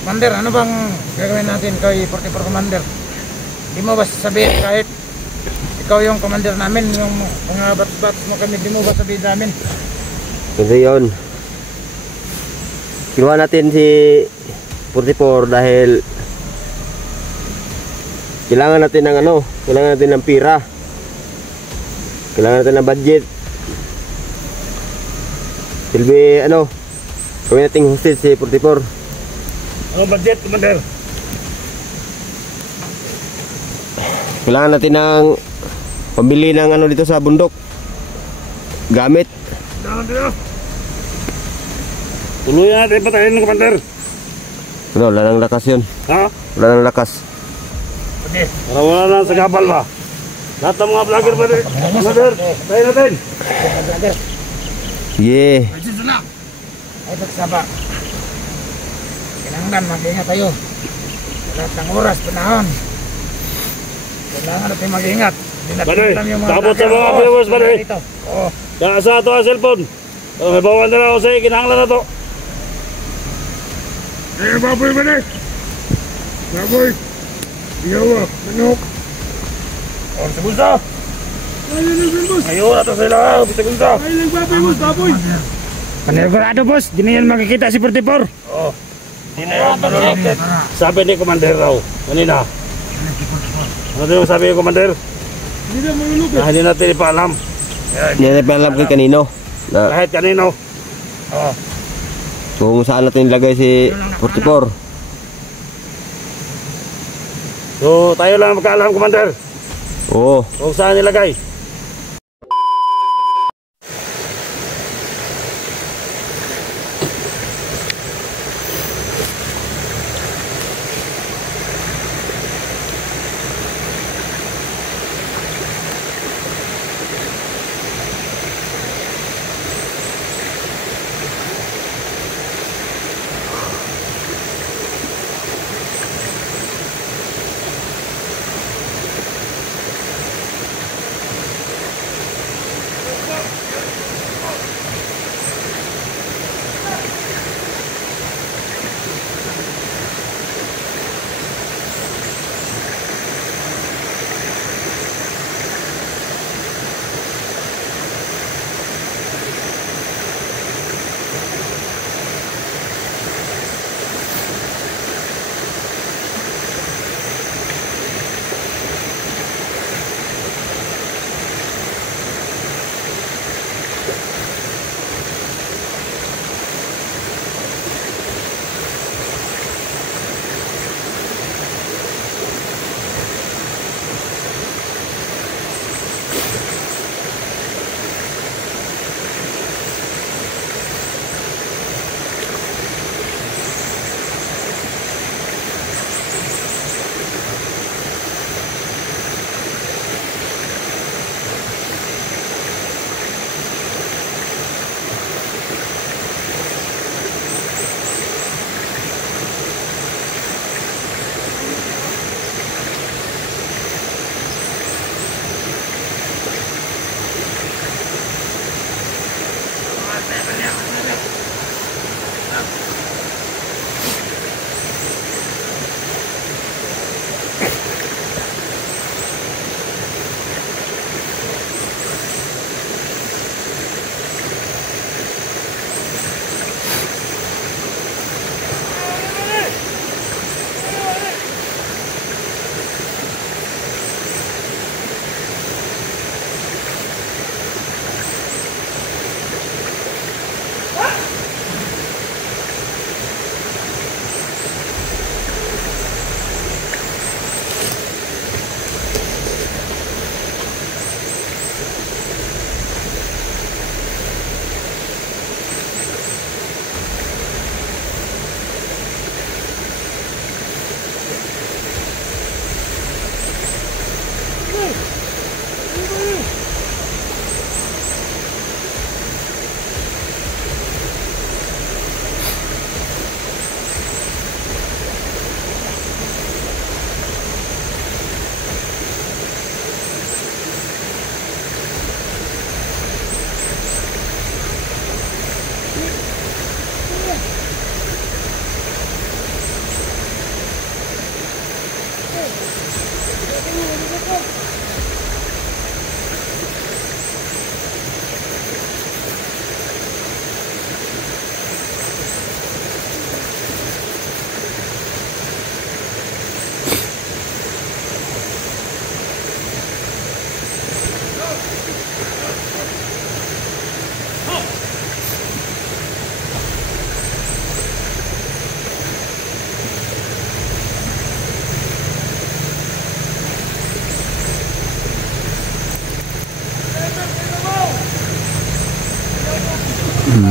Commander, ano bang gagawin natin kay 44 Commander? Di mo ba sabihin kahit ikaw yung commander namin, yung mga bats-bats mo kami, di mo ba sabihin namin? Hindi yun. Kinuha natin si 44 dahil kailangan natin ng ano, kailangan natin ng pira. Kailangan natin ng budget. Silbi ano, gawin nating hostage si 44. Ano budget, Commander? Kailangan natin ng pambili ng ano dito sa bundok. Gamit. Tuluyan natin patayin ng Commander. Ano, wala nang lakas yun. Ha? Wala nang lakas. Para wala na sa kapal ba? Lahat ng mga vlogger ba rin? Commander, tayo natin. Yeah. Dito na. Ay, pagsaba. Kailangan mag-ingat tayo. Lahat ng oras, panahon. Kailangan natin mag-ingat. Bade, tapos sa mga viewers ba rin? Oo. Kaya sa ito ang cellphone. May bawan na lang ako sa'yo, kinahanglan na to. Eh, baboy ba rin? Baboy. Biyawa, manok. O, sagunsa. Ayun, ato sila. Sagunsa. Ay, nagbaboy mo, baboy. Panigurado, boss. Di na yan makikita si 44. Oo. Di na yan malulukit. Sabi ni Commander raw, kanina. Ano din yung sabi ni Commander? Hindi na malulukit. Na hindi natin ipaalam. Hindi natin alam kay kanino. Na, Kahit kanino. Oo. kung saan natin ilagay si 44. So, tayo lang magkaalam, Commander. Oo. Kung saan nilagay.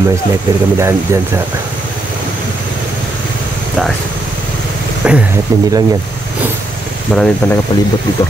may sniper kami dyan sa taas. At hindi lang yan, marami pa nakapalibot dito.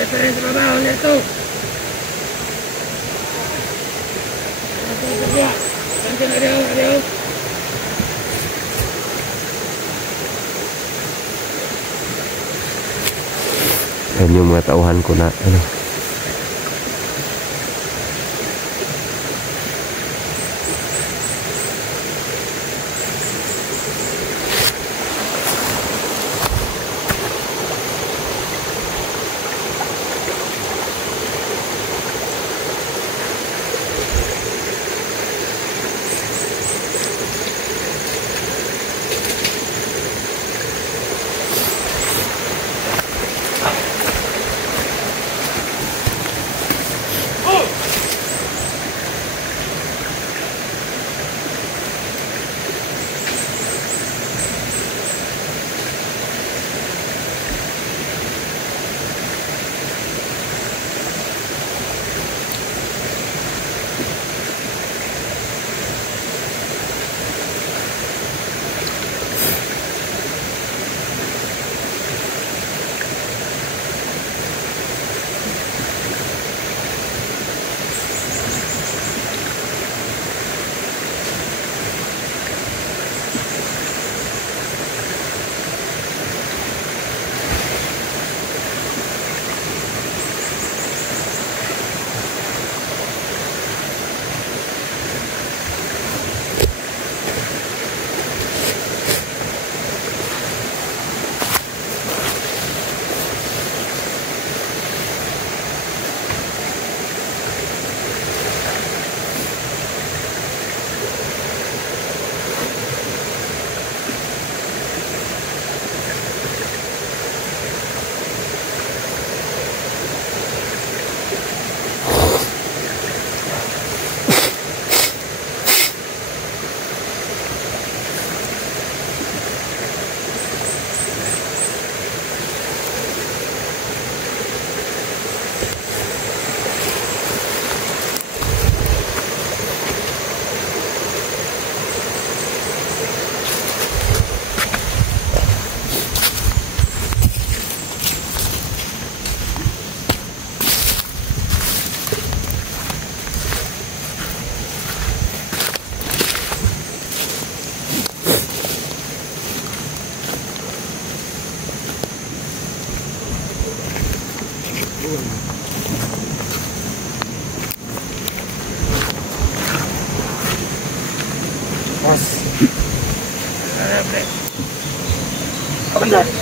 Ito rin sa baba, ulit ito. Yan yung mga tauhan ko na ano.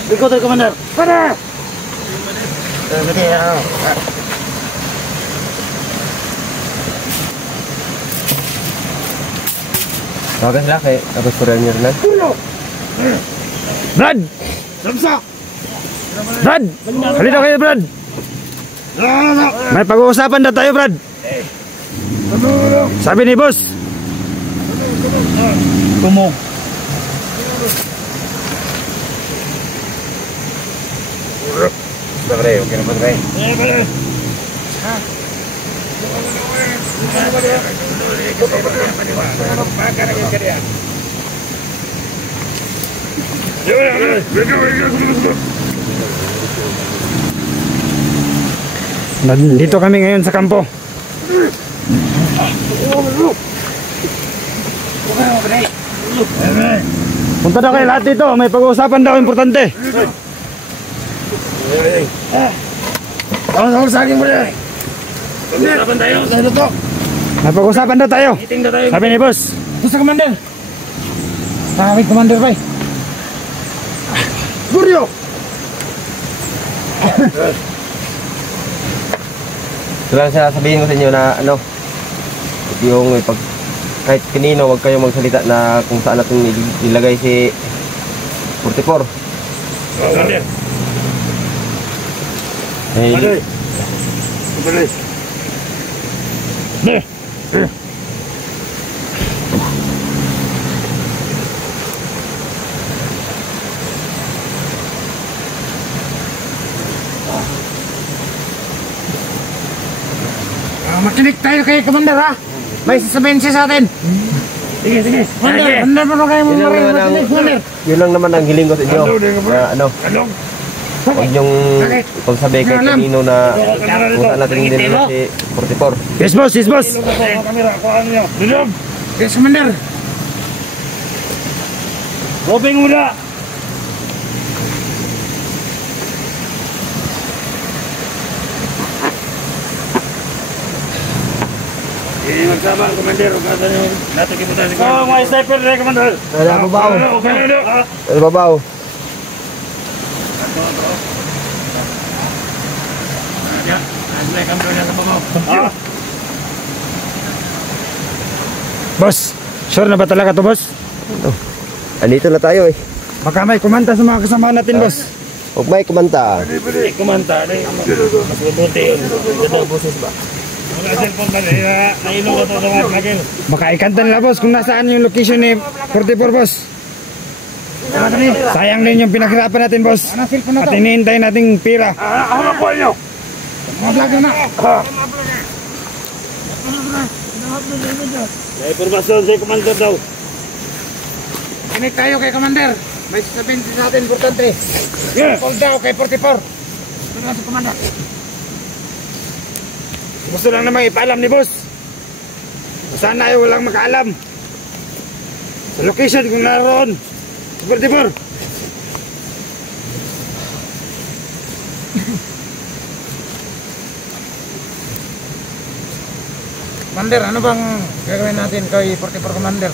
Ikot tayo, Commander. Para! Sige, Tawagan sila kay tapos Korean nyo rin. Brad! Samsa! Brad! Halina kayo, Brad! May pag-uusapan na tayo, Brad. Sabi ni boss. Kumog. Pre, okay na ba, pre? Nandito kami ngayon sa kampo. Punta daw kayo lahat dito. May pag-uusapan daw importante. Sama-sama sa akin, pre. Pag-usapan tayo. May pag-uusapan daw tayo. Meeting na tayo. Sabi ni boss. Gusto, Commander? Sabi, Commander, pre. Guryo! Ito lang sabihin ko sa inyo na ano, yung pag kahit kanino huwag kayong magsalita na kung saan natin ilagay si 44. Commander. Eh, Makinig tayo kay Commander, ha? May sasabihin siya sa atin. Sige, sige. Commander, ano kayo Yun lang naman ang, makinig, Commander? yun lang naman ang hiling ko sa inyo. Na ano, huwag niyong pagsabi kay kanino na kung saan natin dinala si 44. Yes, boss. Yes, boss. Yes, Commander. Hoping muna. Magsama ang Commander. Oh, may sniper na, Commander. Ano, babaw? Okay na, ha? Ano, babaw? Boss, sure na ba talaga to, boss? Ano? Andito na tayo eh. Baka may kumanta sa mga kasama natin, boss. Huwag may kumanta. Kumanta, mas mabuti yun. Ganda boses ba? Wala cellphone ba? Nainom ko ito sa mga vlogger. Baka ikanta nila, boss, kung nasaan yung location ni 44, boss. Sayang din yung pinaghirapan natin, boss. At hinihintay nating pira. Ano po nyo? Mga vlogger na. May informasyon sa commander daw. Makinig tayo kay Commander. May sasabihin siya sa atin, importante. Call daw kay 44. Ito na si Commander. Gusto lang namang ipaalam ni boss. Sana ay walang makaalam sa location kung naroon. 44. Commander, ano bang gagawin natin kay 44 Commander?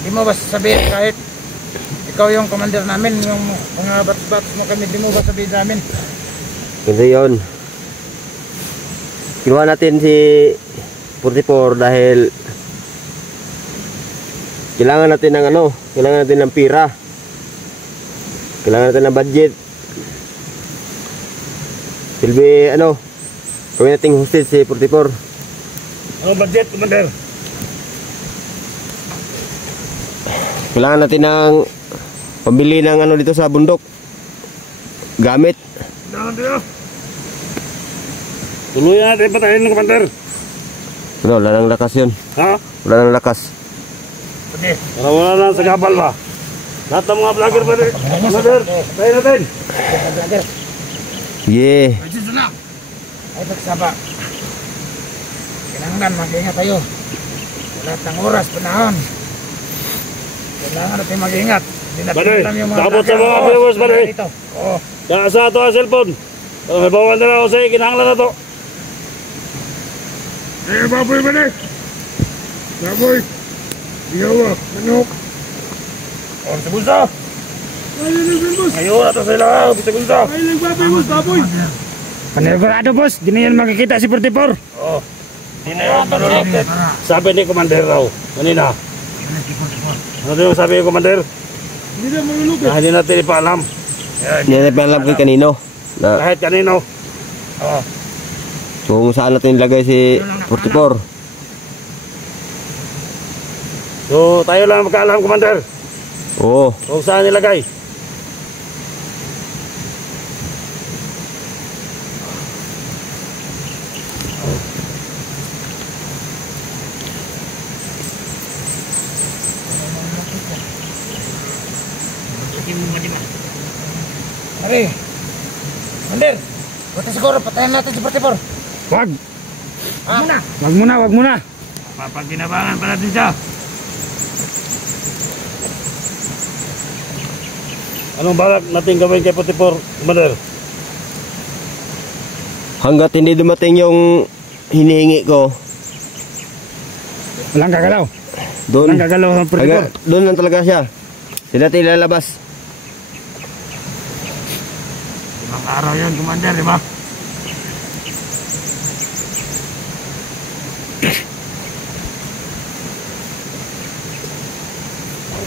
Di mo ba sabihin kahit ikaw yung Commander namin, yung mga batas-batas mo kami, di mo ba sabihin namin? Hindi yun. Kinuha natin si 44 dahil kailangan natin ng ano, kailangan natin ng pira. Kailangan natin ng budget. Silbi ano, gawin nating hostage si 44. Ano budget, commander? Kailangan natin ng pambili ng ano dito sa bundok. Gamit. Tuluyan natin patayin ng commander. Ano, wala nang lakas yun. Ha? Wala nang lakas. Para wala na sa kapal ba? Lahat ng mga vlogger pa rin. Commander, tayo natin. Yeah. Pwede ito lang. Ay pagsaba. Kailangan mag-ingat tayo. Lahat ng oras, panahon. Kailangan natin mag-ingat. Hindi natin Bade, alam yung mga tapos sa mga vlogger. viewers, bade. Dito. Oo. Kaya sa ito ang cellphone. May bawan na lang ako sa'yo, kinahanglan na to. Baboy ba na? Baboy. Biyawa. Manok. Ang sa bulsa. Ngayon ato sila, bisa-bisa. Panigurado boss, di na yan makikita si 44. Oo. Di na yan malulokit. Sabi ni Commander raw, kanina. Ano yung sabi ni Commander? Hindi na malulokit. Na hindi natin ipaalam. Hindi natin alam kay kanino. Na, Kahit kanino. Oo. kung saan natin ilagay si 44. So tayo lang magkaalam, Commander. Oo. Kung saan nilagay. Ari, Commander, buti siguro patayin natin si 44. Wag. Ah, Wag muna. Papaginabangan pa natin siya. Anong balak natin gawin kay 44, Commander? Hanggat hindi dumating yung hinihingi ko, Walang gagalaw. doon, Walang gagalaw ng 44. doon lang talaga siya. Hindi natin ilalabas. Ibang araw yun, Commander, di ba?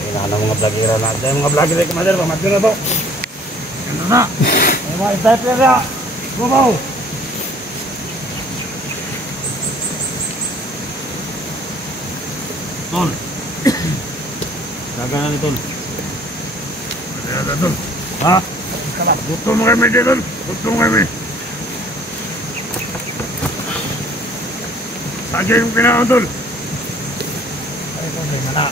Kailangan ng mga vlogger natin. Mga vlogger na, Commander, pamagyo na to. Ano na? May mga sniper na. Bumaw! Tol. Gagana ni Tol. Gagana Tol. Ha? Gusto mo kami dito. Gusto mo kami. Sagay yung kinaon, Tol. ay problema na.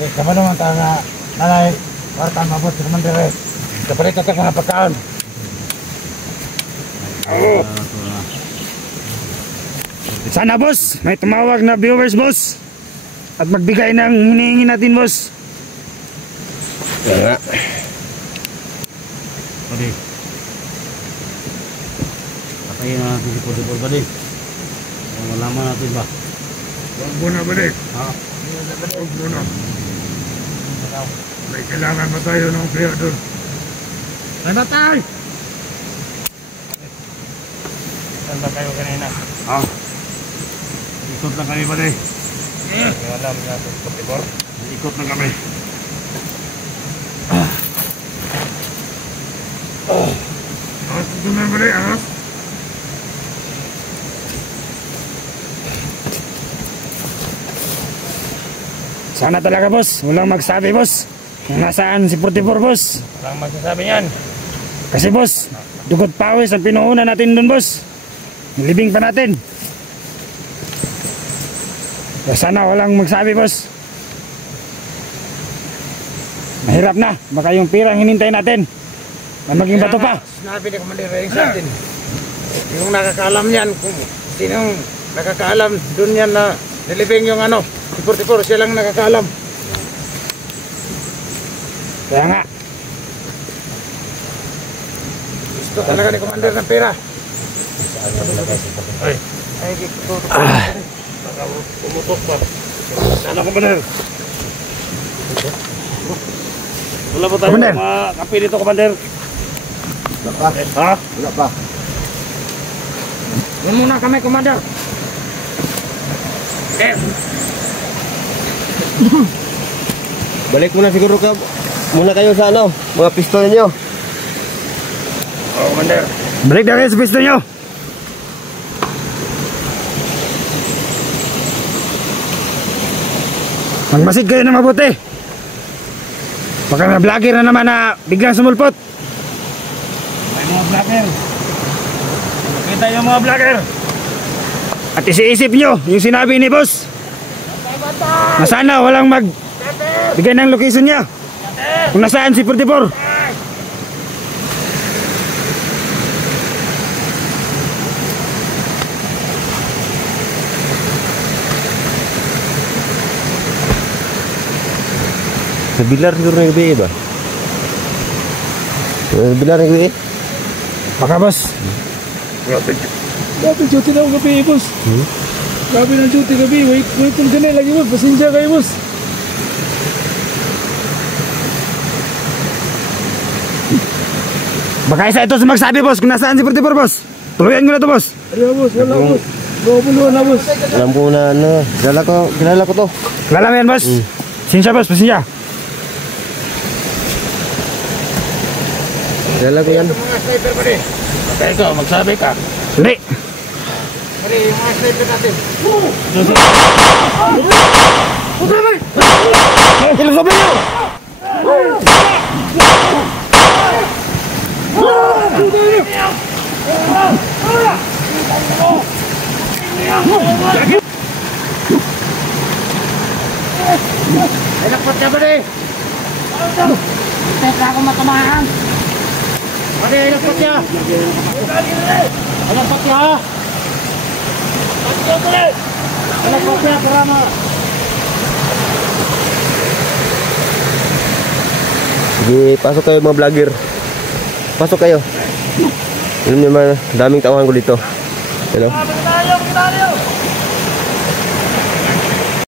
Eh, kama naman tayo nga, nanay, wartan mabot si Commander eh. Kapalit natin mga pagkaon. Oo. Sana boss, may tumawag na viewers boss. At magbigay ng hinihingi natin boss. Kaya nga. Pwede. Patayin na natin si Pudipol pwede. Malaman natin ba? Huwag mo na balik. Ha? Huwag mo na. May kailangan ba tayo ng player doon? Ay batay! Saan ba kayo kanina? Ha? Ikot na kami pwede. Alam niya sa Pudipol. Ikot na kami. Ahas, doon na balik, ahas. Sana talaga boss, walang magsabi boss kung nasaan si 44 boss. Walang magsasabi niyan. Kasi boss, dugot pawis ang pinuhunan natin dun boss. Nilibing pa natin. Kaya sana walang magsabi boss. Mahirap na, baka yung pirang hinintay natin na maging bato pa. Sinabi ni Commander Ring sa atin. Yung nakakaalam niyan, kung sinong nakakaalam, dun yan na nilibing yung ano, si 44, siya lang nakakaalam. Kaya nga, Gusto talaga ni Commander ng pera. ay, Ay, di ko pumutok pa. Sana Commander. Wala ba tayo Commander. mga kape dito, Commander? Wala pa. Ha? Wala pa. Yan muna kami, Commander. Eh, Balik muna siguro ka. Muna kayo sa ano, mga pistol niyo. oh, Commander. Balik na kayo sa pisto nyo. Magmasid kayo na mabuti. Baka may vlogger na naman na biglang sumulpot. May mga vlogger. Nakita yung mga vlogger. At isiisip nyo yung sinabi ni boss. Na sana walang bigay ng location niya. Kung nasaan si 44. Sa bilar siguro ng gabi ba? Sa bilar ng gabi? Baka boss. Grabe duty na ako gabi, boss. Grabe na duty gabi. Wait kung ganun lagi, boss. Pasensya kayo, boss. Baka isa ito sa magsabi, boss, kung nasaan si 44, boss. Tuluyan ko na to, boss. Ano boss, wala boss. Bawabuluhan na boss. Alam ko na ano, kilala ko to. Kilala mo yan, boss? Pasensya, boss, pasensya. Kilala ko yan. Yung mga sniper pa rin. Kaya ikaw, magsabi ka. Hindi. Pare, yung mga sniper natin. Ilusob niyo! Ay, nakpat ka pare. Teka ako matamahan. Pare, ay nakpat ka. Ay nakpat ka. Ay nakpat ka, para ma. Sige, pasok kayo mga vlogger. Pasok kayo. Alam niyo man, daming tawahan ko dito. Hello?